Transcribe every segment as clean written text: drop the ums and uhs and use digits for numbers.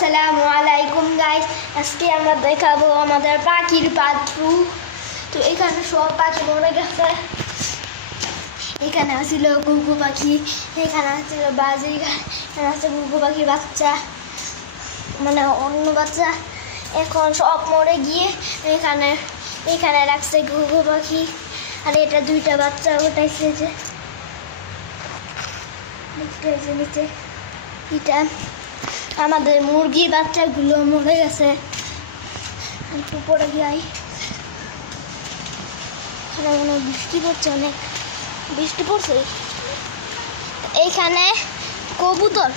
আসসালামু আলাইকুম গাইস, আজকে আমরা দেখাবো আমাদের পাখির পাত্রু। তো এখানে সব পাখি মরে গেছে। এখানে ছিল ঘুঘু পাখি, এখানে ছিল বাজি, এখানে আছে ঘুঘু পাখির বাচ্চা, মানে অন্য বাচ্চা। এখন সব মরে গিয়ে এখানে এখানে রাখছে ঘুঘু পাখি। আর এটা দুইটা বাচ্চা ওটাইছে, যে নিচে এটা আমাদের মুরগির বাচ্চাগুলো মরে গেছে। একটু পরে যাই, মনে বৃষ্টি পড়ছে, অনেক বৃষ্টি পড়ছে। এইখানে কবুতর,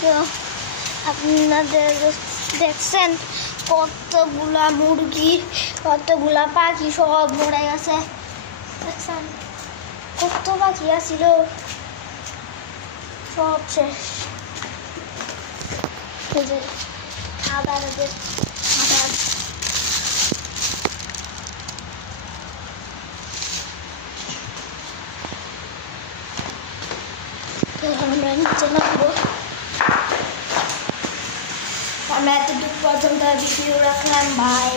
তো আপনাদের দেখছেন কতগুলা মুরগি, কতগুলা পাখি সব মরে গেছে। দেখছেন কত পাখি আছিল, সব শেষ। এই যে খাবার আমরা নিচে নামবো। আমরা এতটুকু পর্যন্ত ভিডিও রাখলাম, বাই।